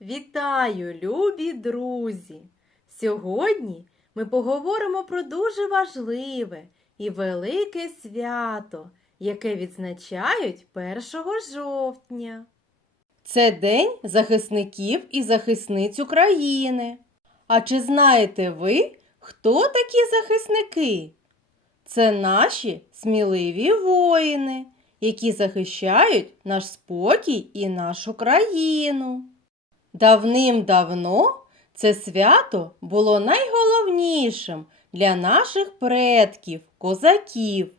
Вітаю, любі друзі! Сьогодні ми поговоримо про дуже важливе і велике свято, яке відзначають 1 жовтня. Це День захисників і захисниць України. А чи знаєте ви, хто такі захисники? Це наші сміливі воїни, які захищають наш спокій і нашу країну. Давним-давно це свято було найголовнішим для наших предків, козаків.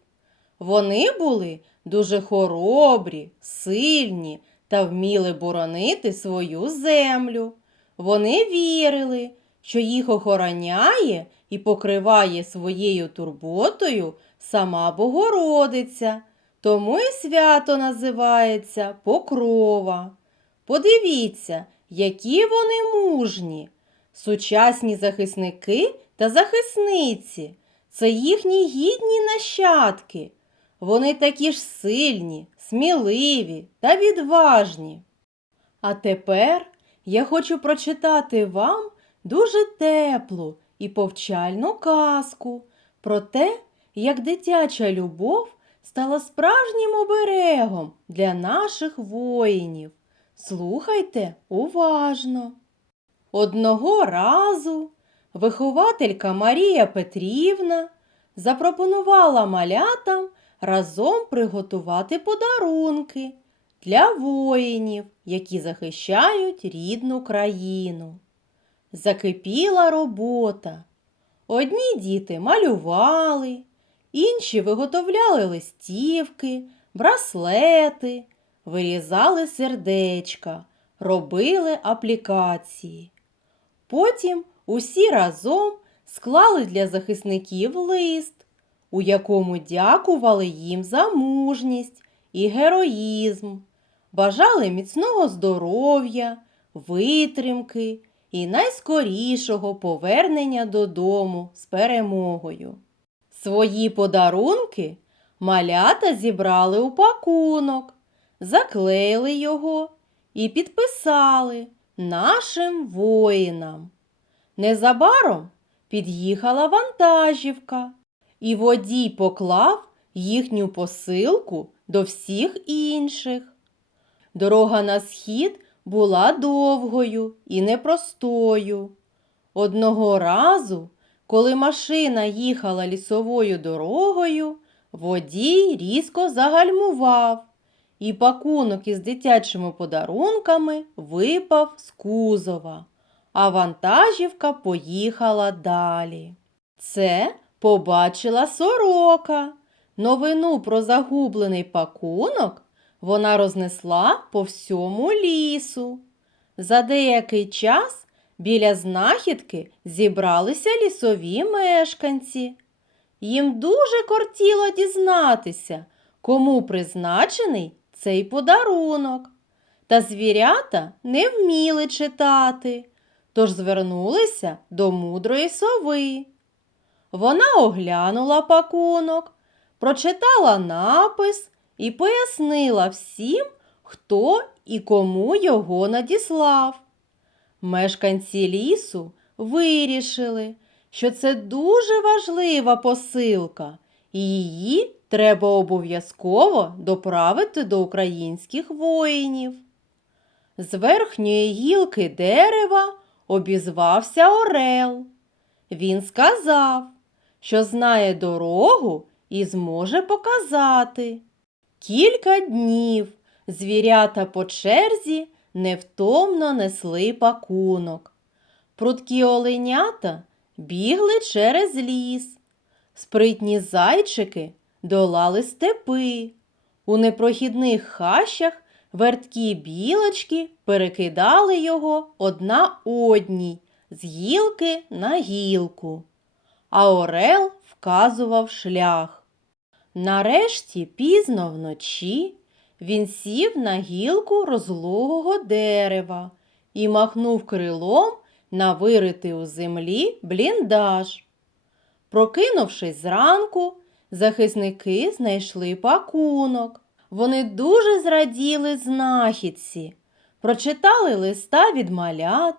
Вони були дуже хоробрі, сильні та вміли боронити свою землю. Вони вірили, що їх охороняє і покриває своєю турботою сама Богородиця, тому і свято називається Покрова. Подивіться, які вони мужні. Сучасні захисники та захисниці це їхні гідні нащадки. Вони такі ж сильні, сміливі та відважні. А тепер я хочу прочитати вам дуже теплу і повчальну казку про те, як дитяча любов стала справжнім оберегом для наших воїнів. Слухайте уважно. Одного разу вихователька Марія Петрівна запропонувала малятам разом приготувати подарунки для воїнів, які захищають рідну країну. Закипіла робота. Одні діти малювали, інші виготовляли листівки, браслети, вирізали сердечка, робили аплікації. Потім усі разом склали для захисників лист, у якому дякували їм за мужність і героїзм, бажали міцного здоров'я, витримки і найскорішого повернення додому з перемогою. Свої подарунки малята зібрали у пакунок, заклеїли його і підписали нашим воїнам. Незабаром під'їхала вантажівка, і водій поклав їхню посилку до всіх інших. Дорога на схід була довгою і непростою. Одного разу, коли машина їхала лісовою дорогою, водій різко загальмував, і пакунок із дитячими подарунками випав з кузова, а вантажівка поїхала далі. Це побачила сорока. Новину про загублений пакунок вона рознесла по всьому лісу. За деякий час біля знахідки зібралися лісові мешканці. Їм дуже кортіло дізнатися, кому призначений цей подарунок. Та звірята не вміли читати, тож звернулися до мудрої сови. Вона оглянула пакунок, прочитала напис і пояснила всім, хто і кому його надіслав. Мешканці лісу вирішили, що це дуже важлива посилка, і її треба обов'язково доправити до українських воїнів. З верхньої гілки дерева обізвався Орел. Він сказав, що знає дорогу і зможе показати. Кілька днів звірята по черзі невтомно несли пакунок. Прудкі оленята бігли через ліс. Спритні зайчики долали степи. У непрохідних хащах верткі білочки перекидали його одна одній з гілки на гілку. А орел вказував шлях. Нарешті, пізно вночі, він сів на гілку розлогого дерева і махнув крилом на виритий у землі бліндаж. Прокинувшись зранку, захисники знайшли пакунок. Вони дуже зраділи знахідці, прочитали листа від малят,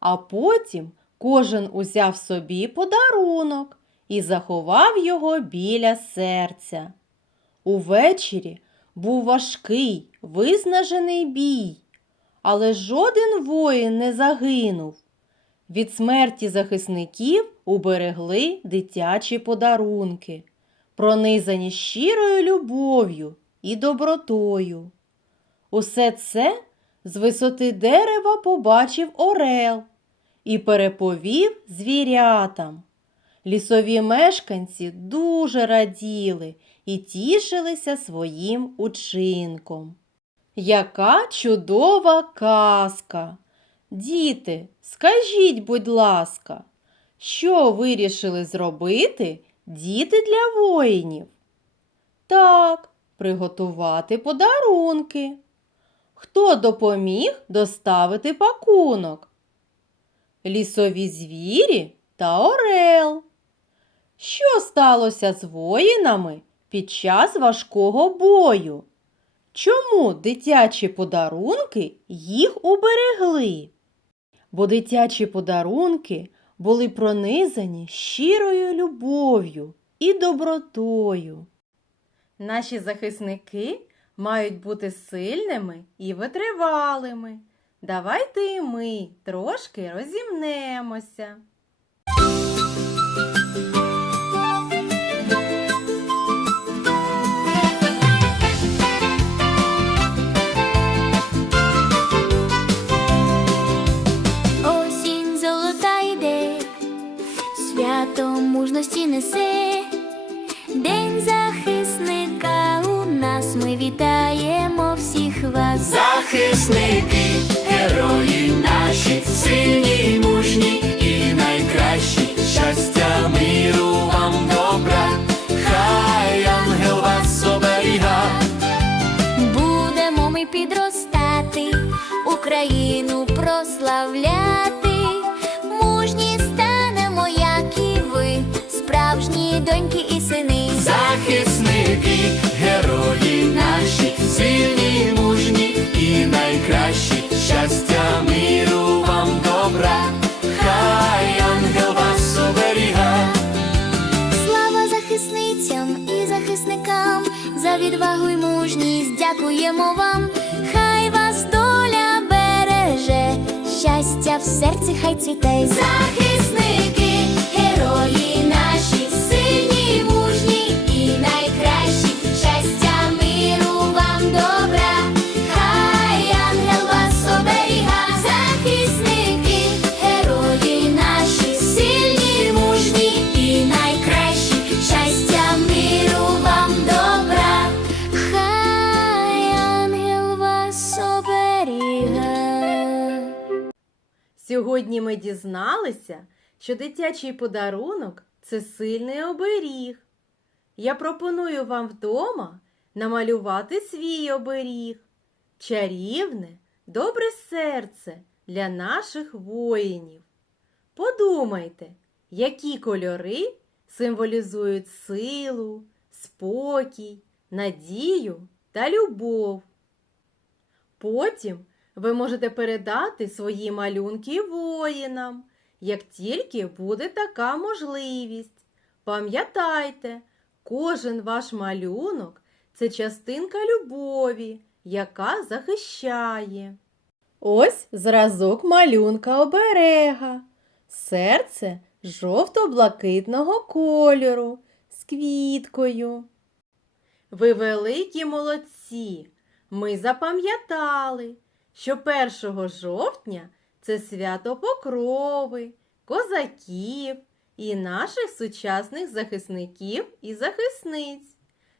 а потім кожен узяв собі подарунок і заховав його біля серця. Увечері був важкий, виснажений бій, але жоден воїн не загинув. Від смерті захисників уберегли дитячі подарунки, пронизані щирою любов'ю і добротою. Усе це з висоти дерева побачив орел і переповів звірятам. Лісові мешканці дуже раділи і тішилися своїм учинком. Яка чудова казка! Діти, скажіть, будь ласка, що вирішили зробити діти для воїнів? Так, приготувати подарунки. Хто допоміг доставити пакунок? Лісові звірі та орел. Що сталося з воїнами під час важкого бою? Чому дитячі подарунки їх уберегли? Бо дитячі подарунки були пронизані щирою любов'ю і добротою. Наші захисники мають бути сильними і витривалими. Давайте і ми трошки розімнемося. Ми вітаємо всіх вас. Захисники, герої наші, сильні, мужні і найкращі. Щастя, миру вам добра, хай ангел вас оберіга. Будемо ми підростати, Україну прославляти. Мужні станемо, як і ви, справжні доньки і сини. Мужність вам. Хай вас доля береже, щастя в серці хай цвіте. Захисники, герої Сьогодні ми дізналися, що дитячий подарунок це сильний оберіг. Я пропоную вам вдома намалювати свій оберіг, чарівне, добре серце для наших воїнів. Подумайте, які кольори символізують силу, спокій, надію та любов. Потім ви можете передати свої малюнки воїнам, як тільки буде така можливість. Пам'ятайте, кожен ваш малюнок це частинка любові, яка захищає. Ось зразок малюнка оберега. Серце жовто-блакитного кольору з квіткою. Ви великі молодці! Ми запам'ятали, що 1 жовтня це свято покрови, козаків і наших сучасних захисників і захисниць.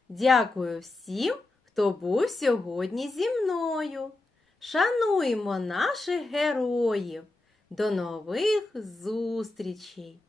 Дякую всім, хто був сьогодні зі мною. Шануємо наших героїв. До нових зустрічей!